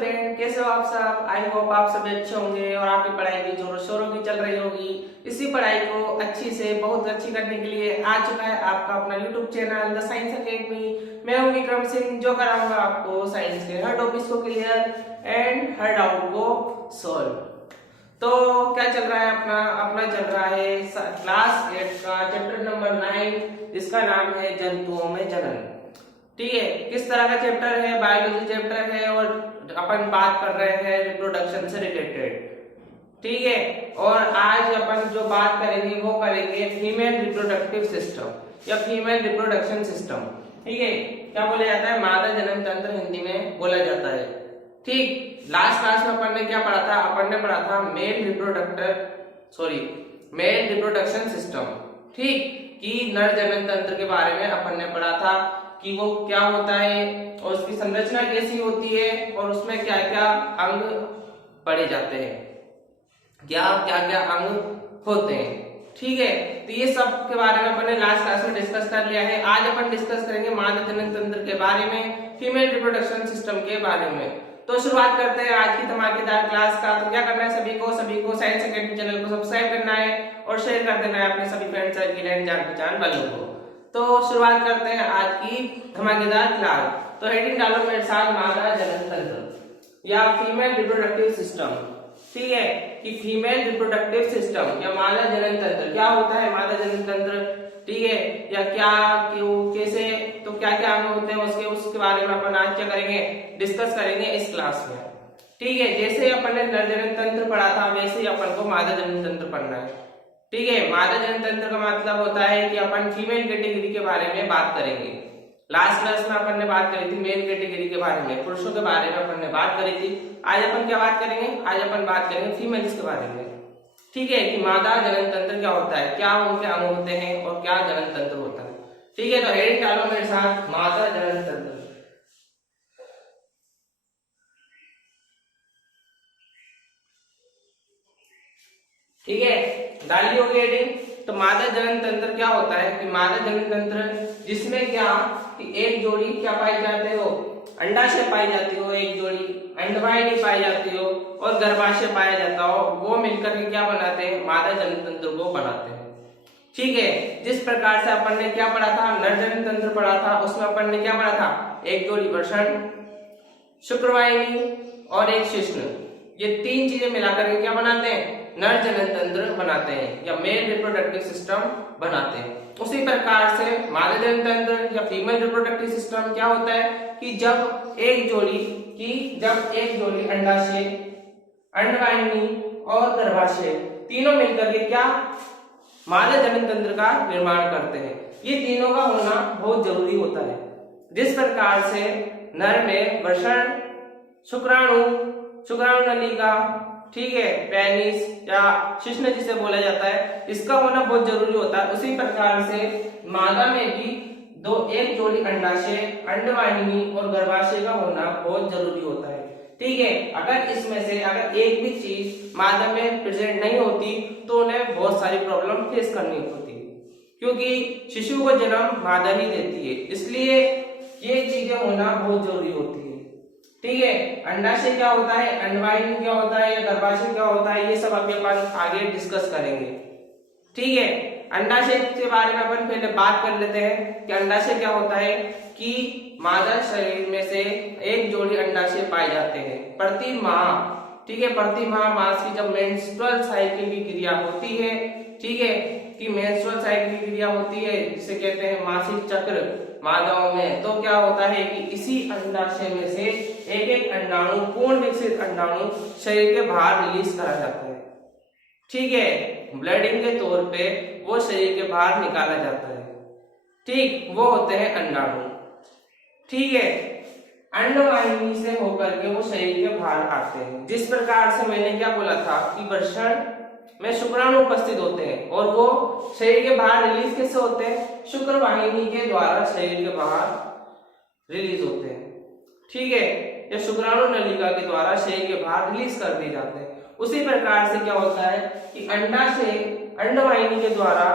Student, कैसे हो आप सब। आई होप आप सभी अच्छे होंगे और आपकी पढ़ाई भी जोरों शोरों की चल रही होगी। इसी पढ़ाई को अच्छी से बहुत अच्छी करने के लिए आ चुका है आपका अपना YouTube channel the science academy. मैं हूं विक्रम सिंह, जो कराऊंगा आपको साइंस के हर टॉपिक्स को क्लियर एंड हर डाउट को सॉल्व। तो क्या चल रहा है अपना चल रहा है क्लास 8 का चैप्टर नंबर 9, जिसका नाम है जंतुओं में जनन। ठीक है, किस तरह का चैप्टर है, बायोलॉजी चैप्टर है और अपन बात कर रहे हैं रिप्रोडक्शन से रिलेटेड। ठीक है, और आज अपन जो बात करेंगे वो करेंगे फीमेल रिप्रोडक्टिव सिस्टम या फीमेल रिप्रोडक्शन सिस्टम। ठीक है, क्या बोला जाता है, मादा जन्म तंत्र हिंदी में बोला जाता है। ठीक, लास्ट क्लास में अपन ने क्या पढ़ा था, अपन ने पढ़ा था मेल रिप्रोडक्शन सिस्टम। ठीक, कि नर जनन तंत्र के बारे में अपन ने पढ़ा था कि वो क्या होता है और उसकी संरचना कैसी होती है और उसमें क्या क्या अंग पढ़े जाते हैं, क्या क्या अंग होते हैं। ठीक है, तो ये सब के बारे में अपन ने लास्ट क्लास में डिस्कस कर लिया है। आज अपन डिस्कस करेंगे मादा जनन तंत्र के बारे में, फीमेल रिप्रोडक्शन सिस्टम के बारे में। तो शुरुआत करते हैं आज की धमाकेदार क्लास का। तो क्या करना है, सभी को साइंस एकेडमी चैनल को सब्सक्राइब करना है और शेयर कर देना है अपने सभी फ्रेंड सर्किल एंड जान पहचान वालों को। तो शुरुआत करते हैं आज की धमाकेदार क्लास। तो हेडिंग डालो मेरे साथ, मादा जनन तंत्र या फीमेल रिप्रोडक्टिव सिस्टम। ठीक है, कि फीमेल रिप्रोडक्टिव सिस्टम या मादा जनन तंत्र क्या होता है, मादा जनन तंत्र। ठीक है, या क्या, क्यों, कैसे, तो क्या क्या अंग होते हैं उसके बारे में अपन आज क्या करेंगे, डिस्कस करेंगे इस क्लास में। ठीक है, जैसे अपन ने नर जनन तंत्र पढ़ा था वैसे ही अपन को मादा जनन तंत्र पढ़ना है। ठीक है, मादा जनन तंत्र का मतलब होता है कि अपन फीमेल कैटेगरी के बारे में बात करेंगे। लास्ट क्लास में अपन ने बात करी थी मेल कैटेगरी के बारे में, पुरुषों के बारे में अपन ने बात करी थी। आज अपन क्या बात करेंगे, आज अपन बात करेंगे फीमेल्स के बारे में। ठीक है, कि मादा जनन तंत्र क्या होता है, क्या उनके अंग होते हैं और क्या जनन तंत्र होता है। ठीक है, तो हेडिंग डालो मेरे साथ, मादा जनन तंत्र। ठीक है, डाली होगी हेडिंग। तो मादा जनन तंत्र क्या होता है कि मादा जनन तंत्र जिसमें क्या कि एक जोड़ी क्या पाई जाते हो, अंडाशय पाई जाती हो, एक जोड़ी अंडवाहिनी पाई जाती हो और गर्भाशय पाया जाता हो, वो मिलकर के क्या बनाते हैं, मादा जनन तंत्र को बनाते हैं। ठीक है, जिस प्रकार से अपन ने क्या पढ़ा था, नर जनन तंत्र पढ़ा था, उसमें अपन ने क्या पढ़ा था, एक जोड़ी वृषण, शुक्रवाहिनी और एक शिश्न, ये तीन चीजें मिलाकर के क्या बनाते हैं, नर जनन तंत्र बनाते हैं या मेल रिप्रोडक्टिव सिस्टम बनाते हैं। उसी प्रकार से मादा जनन तंत्र या फीमेल रिप्रोडक्टिव सिस्टम क्या होता है कि जब एक जोड़ी अंडाशय, अंडवाहिनी और गर्भाशय तीनों मिलकर के क्या मादा जनन तंत्र का निर्माण करते हैं। ये तीनों का होना बहुत जरूरी होता है। जिस प्रकार से नर में वृषण, शुक्राणु नलिका, ठीक है, पेनिस या शिश्न जिसे बोला जाता है, इसका होना बहुत जरूरी होता है। उसी प्रकार से मादा में भी एक जोड़ी अंडाशय, अंडवाहिनी और गर्भाशय का होना बहुत जरूरी होता है। ठीक है, अगर इसमें से अगर एक भी चीज मादा में प्रेजेंट नहीं होती तो उन्हें बहुत सारी प्रॉब्लम फेस करनी होती है, क्योंकि शिशु को जन्म मादा ही देती है, इसलिए ये चीजें होना बहुत जरूरी होती है। ठीक है, अंडाशय क्या होता है, अंडवाहिनी क्या होता है या गर्भाशय क्या होता है, ये सब अभी अपन आगे डिस्कस करेंगे। ठीक है, अंडाशय के बारे में अपन पहले बात कर लेते हैं कि अंडाशय क्या होता है कि मादा शरीर में से एक जोड़ी अंडाशय पाए जाते हैं प्रति माह। ठीक है, प्रति माह मास की जब मेंस्ट्रुअल साइकिल की क्रिया होती है, ठीक है, कि मेंस्ट्रुअल साइकिल की क्रिया होती है जिसे कहते हैं मासिक चक्र मादाओं में, तो क्या होता है कि इसी अंडाशय में से एक एक अंडाणु, पूर्ण विकसित अंडाणु शरीर के बाहर रिलीज करा जाता है। ठीक है, ब्लडिंग के तौर पे वो शरीर के बाहर निकाला जाता है। ठीक, वो होते हैं अंडाणु। ठीक है, अंडवाहिनी से होकर के वो शरीर के बाहर आते हैं। जिस प्रकार से मैंने क्या बोला था कि वृषण में शुक्राणु उपस्थित होते हैं और वो शरीर के बाहर रिलीज कैसे होते हैं, शुक्रवाहिनी के द्वारा शरीर के बाहर रिलीज होते हैं। ठीक है, या शुक्राणु नलिका के द्वारा शरीर के बाहर रिलीज कर दिए जाते हैं। उसी प्रकार से क्या होता है कि अंडाशय अंडवाहिनी के द्वारा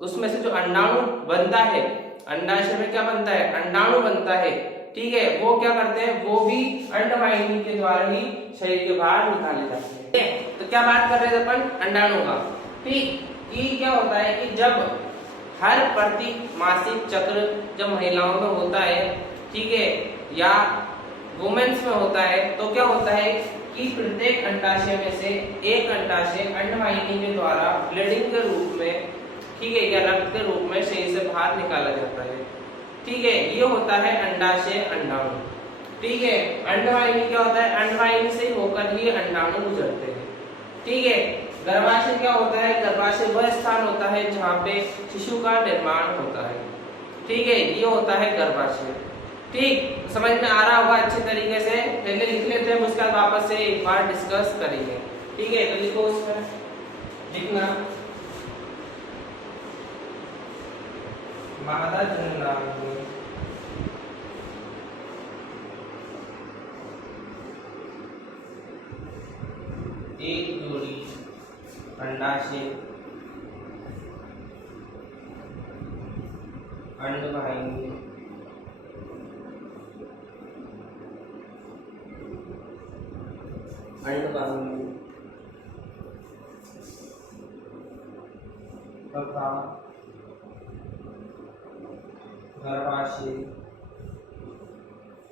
उसमें से जो अंडाणु बनता है, अंडाशय में क्या बनता है, अंडाणु बनता है। ठीक है, वो क्या करते हैं, वो भी अंडवाहिनी के द्वारा ही शरीर के बाहर निकाले जाते हैं। तो क्या बात कर रहे थे अपन, अंडाणु का। ठीक, कि क्या होता है कि जब हर प्रति मासिक चक्र जब महिलाओं में होता है, ठीक है, या वुमेन्स में होता है, तो क्या होता है कि प्रत्येक अंडाशय में से एक अंडाशय अंडवाहिनी के द्वारा ब्लीडिंग के रूप में, ठीक है, या रक्त के रूप में शरीर से बाहर निकाला जाता है। ठीक है, ये होता है अंडाशय अंडाणु। ठीक है, अंडवाहिनी क्या होता है, अंडवाहिनी से होकर ही अंडाणु गुजरते हैं। ठीक है, गर्भाशय क्या होता है, गर्भाशय वह स्थान होता है जहाँ पे शिशु का निर्माण होता है। ठीक है, ये होता है गर्भाशय। ठीक, समझ में आ रहा होगा अच्छे तरीके से, पहले लिख लेते हैं, उसके बाद वापस से एक बार डिस्कस करेंगे। ठीक है, तो लिखो उसमें लिखना, मादा जननांग एक जोड़ी अंडाशय अंडवाहिनी तथा गर्भाशय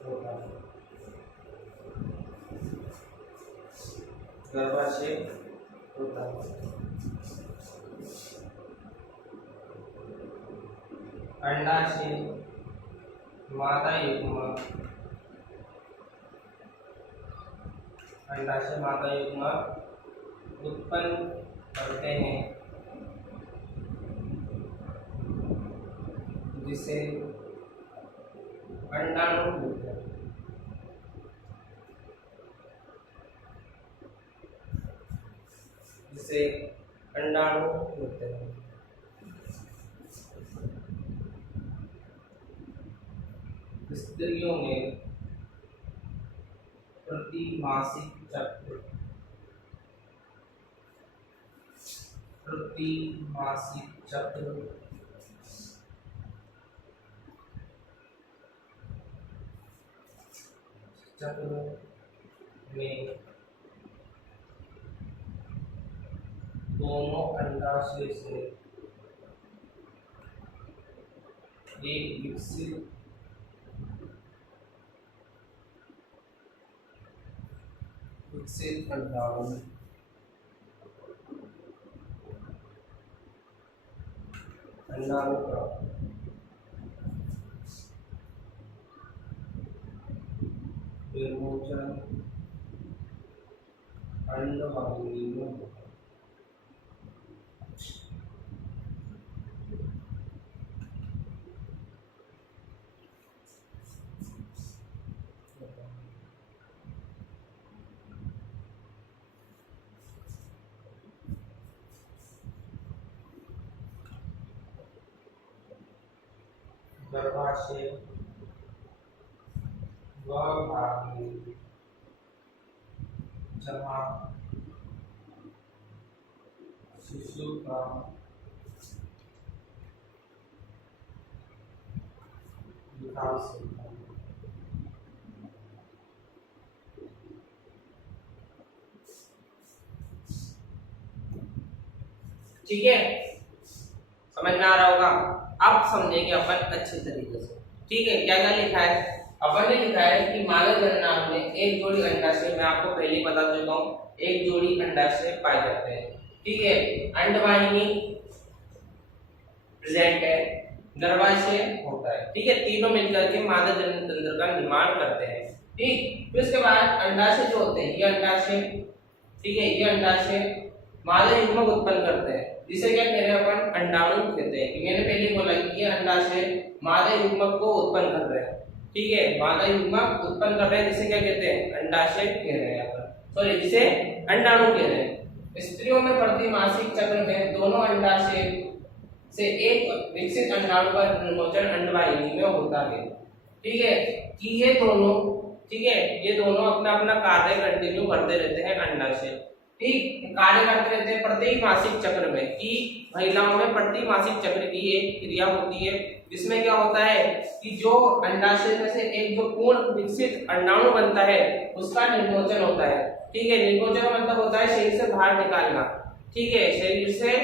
होता है। गर्भाशय होता है। अंडाशय मादा युग्मक, अंडाशय मादा युग्मक उत्पन्न करते हैं, जिसे अंडाणु बोलते हैं। जिसे अंडाणु बोलते हैं। स्त्रियों में प्रति मासिक चक्र में दोनों अंडाशय से एक विकसित अंडाणु का विमोचन अंडवाहिनी में होता है। गर्भाशय वह भाग है जहाँ शिशु का विकास होता है। ठीक है, समझ में आ रहा होगा। अब समझेंगे अपन अच्छे तरीके से। ठीक है, क्या क्या लिखा है, अपन ने लिखा है कि मादा जननांग में एक जोड़ी अंडाशय, मैं आपको पहले ही बता चुका हूँ, एक जोड़ी अंडाशय पाए जाते हैं। ठीक है, अंडवाहिनी प्रेजेंट है, गर्भाशय होता है। ठीक है, तीनों मिलकर के मादा जनन तंत्र का निर्माण करते हैं। ठीक, फिर उसके बाद अंडाशय जो होते हैं, ये अंडाशय, ठीक है, ये अंडाशय मादा युग्मक उत्पन्न करते हैं, जिसे क्या कह रहे हैं अपन, अंडाणु कहते हैं। कि मैंने पहले बोला कि ये अंडाशय मादा युग्मक को उत्पन्न कर रहे हैं। ठीक है, मादा युग्मक उत्पन्न कर रहे हैं, जिसे क्या कहते हैं, अंडाशय कह रहे हैं अपन, सॉरी, जिसे अंडाणु कह रहे हैं। स्त्रियों में प्रति मासिक चक्र में दोनों अंडाशय से एक विकसित अंडाणु का निर्मोचन अंडवाहिनी में होता है। ठीक है, कि ये दोनों, ठीक है, ये दोनों अपना अपना कार्य कंटिन्यू करते रहते हैं अंडाशय। ठीक, कार्य करते रहते हैं प्रत्येक मासिक चक्र में, कि महिलाओं में प्रति मासिक चक्र की एक क्रिया होती है, इसमें क्या होता है कि जो अंडाशय में से एक जो पूर्ण विकसित अंडाणु बनता है उसका निर्मोचन होता है। ठीक है, निर्मोचन का मतलब होता है शरीर से बाहर निकालना। ठीक है, शरीर से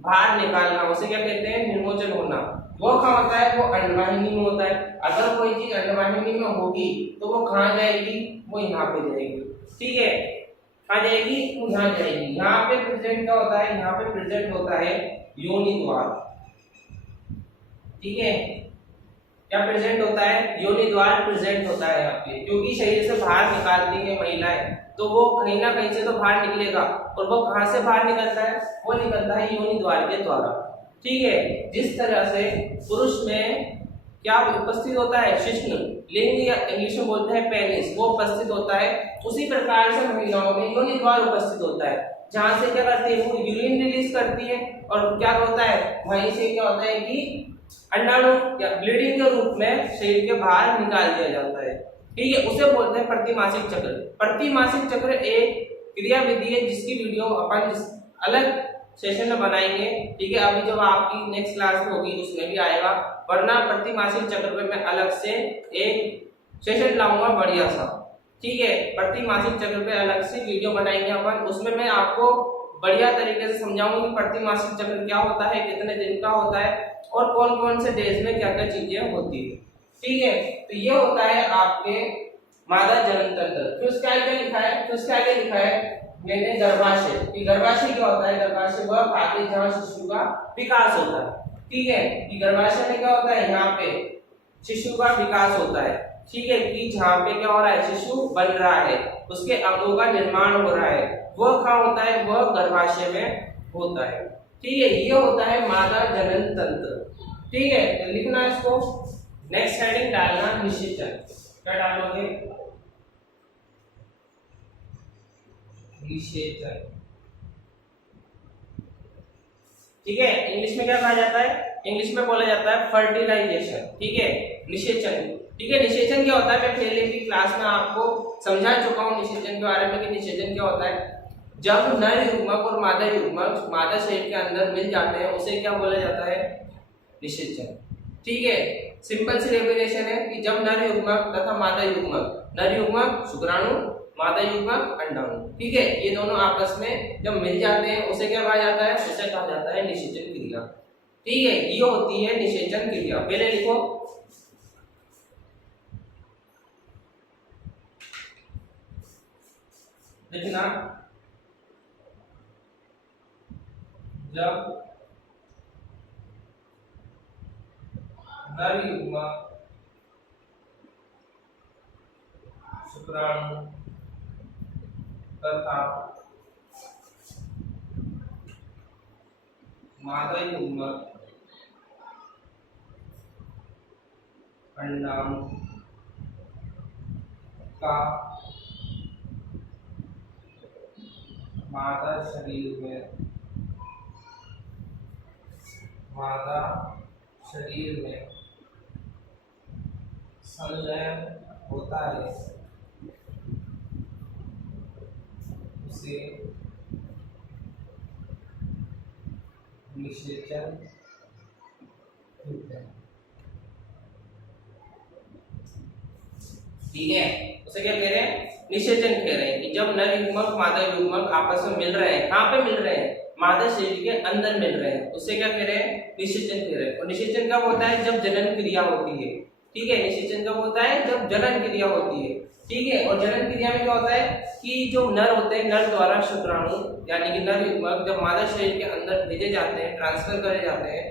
बाहर निकालना, उसे क्या कहते हैं, निर्मोचन होना। वो कहाँ होता है, वो अंडवाहिनी में होता है। अगर कोई चीज अंडवाहिनी में होगी तो वो कहाँ जाएगी, वो यहाँ पे जाएगी। ठीक है, कहाँ जाएगी, वो यहाँ जाएगी। यहाँ पे प्रेजेंट क्या होता है, यहाँ पे प्रेजेंट होता है योनि द्वार। ठीक है, क्या प्रेजेंट होता है, योनि द्वार प्रेजेंट होता है यहाँ पे, क्योंकि शरीर से बाहर निकालती है महिलाएं तो वो कहीं ना कहीं से तो बाहर निकलेगा। और वो कहाँ से बाहर निकलता है, वो निकलता है योनि द्वार के द्वारा। ठीक है, जिस तरह से पुरुष में क्या उपस्थित होता है, शिश्न लिंग या इंग्लिश में बोलते हैं पेनिस, वो उपस्थित होता है, उसी प्रकार से महिलाओं में योनि द्वार उपस्थित होता है, जहां से क्या करती है, वो यूरिन रिलीज करती है। और क्या होता है, वहीं से क्या होता है कि अंडाणु या ब्लीडिंग के रूप में शरीर के बाहर निकाल दिया जाता है। ठीक है, उसे बोलते हैं प्रतिमासिक चक्र। प्रतिमासिक चक्र एक क्रिया विधि है जिसकी वीडियो अपन अलग सेशन में बनाएंगे। ठीक है, अभी जब आपकी नेक्स्ट क्लास में होगी उसमें भी आएगा, वरना प्रतिमासिक चक्र पे मैं अलग से एक सेशन लाऊंगा बढ़िया सा। ठीक है, प्रतिमासिक चक्र पे अलग से वीडियो बनाएंगे अपन, उसमें मैं आपको बढ़िया तरीके से समझाऊंगा कि प्रतिमासिक चक्र क्या होता है, कितने दिन का होता है और कौन कौन से डेज में क्या क्या चीजें होती है। ठीक है, तो ये होता है आपके मादा जनन तंत्र। फिर उसके आगे लिखा है, फिर उसके आगे लिखा है मैंने गर्भाशय। कि गर्भाशय क्या होता है, गर्भाशय वह भाग है जहाँ शिशु का विकास होता है। ठीक है, कि गर्भाशय में क्या होता है, यहाँ पे शिशु का विकास होता है। ठीक है, कि जहाँ पे क्या हो रहा है, शिशु बन रहा है, उसके अंगों का निर्माण हो रहा है, वह कहाँ होता है, वह गर्भाशय में होता है। ठीक है, ये होता है मादा जनन तंत्र। ठीक है, तो लिखना इसको, नेक्स्ट हेडिंग डालना निषेचन। क्या डालोगे, निषेचन। ठीक है, इंग्लिश में क्या कहा जाता है, इंग्लिश में बोला जाता है फर्टिलाइजेशन। ठीक है, निषेचन। ठीक है, निषेचन क्या होता है, मैं पहले की क्लास में आपको समझा चुका हूँ निषेचन के बारे में कि निषेचन क्या होता है। जब नर युग्मक और मादा युग्मक मादा शरीर के अंदर मिल जाते हैं उसे क्या बोला जाता है, निषेचन। ठीक है, सिंपल सी डेफिनेशन है कि जब नर युग्मक तथा मादा युग्मक, नर युग्मक शुक्राणु, मादा युग्मक अंडाणु, ठीक है, ये दोनों आपस में जब मिल जाते हैं उसे क्या कहा जाता है, उसे कहा जाता है निषेचन क्रिया। ठीक है, ये होती है निषेचन क्रिया। पहले लिखो, लिखना, जब नर युग्मक शुक्राणु तथा मादा युग्मक अंडाणु का मादा शरीर में संलयन होता है, उसे निषेचन कहते हैं। ठीक है, उसे क्या कह रहे हैं, निषेचन कह रहे हैं। कि जब नर युग्मक मादा युग्मक आपस में मिल रहे हैं, कहाँ पे मिल रहे हैं, मादा शरीर के अंदर मिल रहे हैं, उससे क्या कह रहे हैं, निषेचन कह रहे हैं। और निषेचन कब होता है, जब जनन क्रिया होती है। ठीक है, निषेचन कब होता है, जब जनन क्रिया होती है। ठीक है, और जनन क्रिया में क्या होता है कि जो नर होते हैं, नर द्वारा शुक्राणु यानी कि नर युग्मक जब मादा शरीर के अंदर भेजे जाते हैं, ट्रांसफर करे जाते हैं,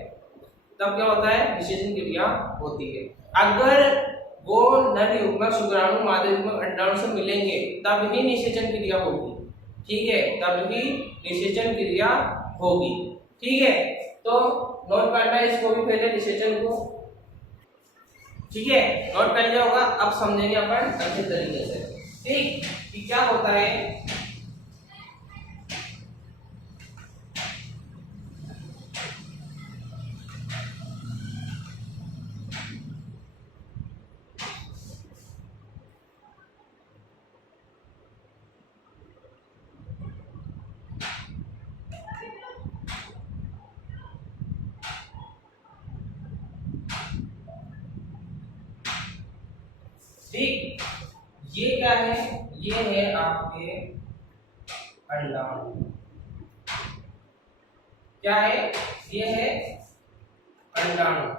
तब क्या होता है, निषेचन क्रिया होती है। अगर वो नर युग्मक शुक्राणु मादा युग्मक अंडाणु से मिलेंगे तब ही निषेचन क्रिया होगी। ठीक है, तब ही निषेचन क्रिया होगी। ठीक है, तो नोट करना इसको भी पहले, निषेचन को। ठीक है, नोट कर लिया होगा। अब समझेंगे अपन अच्छे तरीके से। ठीक, कि क्या होता है, ठीक, ये क्या है, ये है आपके अंडाणु। क्या है, ये है अंडाणु।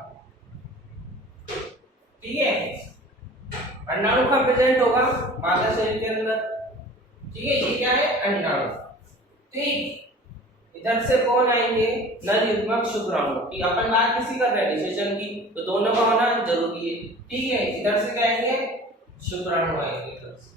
ठीक है, अंडाणु का प्रेजेंट होगा मादा शरीर के अंदर। ठीक है, ये क्या है, अंडाणु। ठीक, इधर से कौन आएंगे, नर युग्मक शुक्राणु। ठीक, अपन बात किसी कर रहे हैं, निषेचन की, तो दोनों का होना जरूरी है। ठीक है, इधर से क्या आएंगे, शुक्राणु आएंगे इधर से।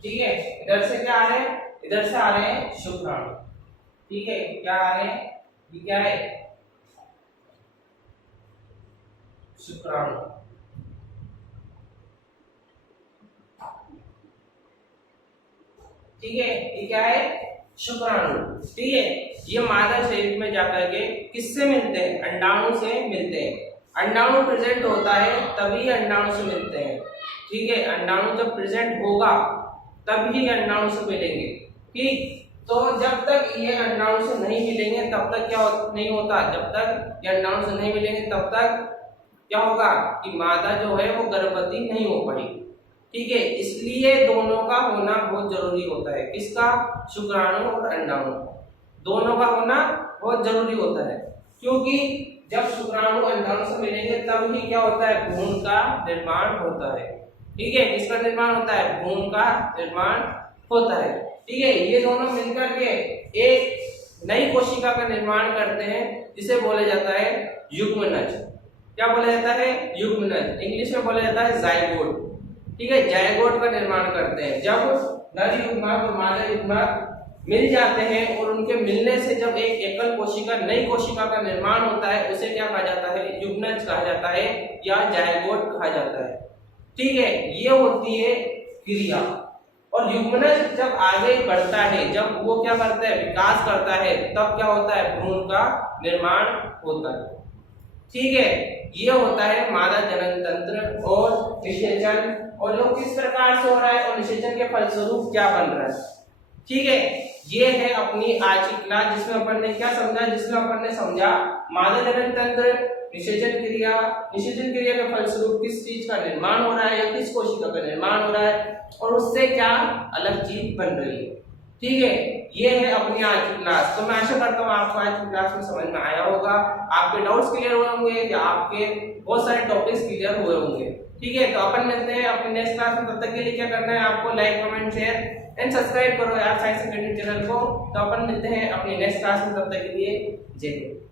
ठीक है, इधर से क्या आ रहे हैं, इधर से आ रहे हैं शुक्राणु। ठीक है, क्या आ रहे हैं, ये क्या है, शुक्राणु। ठीक है, ये क्या है, शुक्राणु। ठीक है, ये मादा शरीर में जाकर के किससे मिलते हैं, अंडाणु से मिलते हैं। अंडाणु प्रेजेंट होता है तभी अंडाणु से मिलते हैं। ठीक है, अंडाणु जब प्रेजेंट होगा तभी अंडाणु से मिलेंगे। ठीक, तो जब तक ये अंडाणु से नहीं मिलेंगे तब तक क्या नहीं होता, जब तक ये अंडाणु से नहीं मिलेंगे तब तक क्या होगा कि मादा जो है वो गर्भवती नहीं हो पाएगी। ठीक है, इसलिए दोनों का होना बहुत जरूरी होता है। किसका, शुक्राणु और अंडाणु, दोनों का होना बहुत जरूरी होता है। क्योंकि जब शुक्राणु अंडाणु से मिलेंगे तब ही क्या होता है, भ्रूण का निर्माण होता है। ठीक है, किसका निर्माण होता है, भ्रूण का निर्माण होता है। ठीक है, ये दोनों मिलकर के एक नई कोशिका का निर्माण करते हैं जिसे बोला जाता है युग्मनज। क्या बोला जाता है, युग्मनज, इंग्लिश में बोला जाता है जाइगोट। ठीक है, जाइगोट का निर्माण करते हैं। जब नर युग्मक और मादा युग्मक मिल जाते हैं और उनके मिलने से जब एक एकल कोशिका, नई कोशिका का निर्माण होता है, उसे क्या कहा जाता है, युग्मनज कहा जाता है या जाइगोट कहा जाता है। ठीक है, ये होती है क्रिया। और युग्मनज जब आगे बढ़ता है, जब वो क्या करता है, विकास करता है, तब क्या होता है, भ्रूण का निर्माण होता है। ठीक है, ये होता है मादा जनन तंत्र और निषेचन, और जो किस प्रकार से हो रहा है और निषेचन के फलस्वरूप क्या बन रहा है। ठीक है, ये है अपनी आज की क्लास, जिसमें अपन ने क्या समझा, जिसमें अपन ने समझा मादा जनन तंत्र, निषेचन क्रिया, निषेचन क्रिया के फलस्वरूप किस चीज का निर्माण हो रहा है या किस कोशिका का निर्माण हो रहा है और उससे क्या अलग चीज बन रही है। ठीक है, ये है अपनी आज की क्लास। तो मैं आशा करता हूँ आपको आज की क्लास में समझ में आया होगा, आपके डाउट्स क्लियर हुए होंगे या आपके बहुत सारे टॉपिक्स क्लियर हुए होंगे। ठीक है, तो अपन मिलते हैं अपनी नेक्स्ट क्लास में। तब तक के लिए क्या करना है, आपको like, comment, share and subscribe करो यार साइंस एकेडमी चैनल को। तो अपन मिलते हैं अपनी नेक्स्ट क्लास में, तब तक के लिए जय हिंद।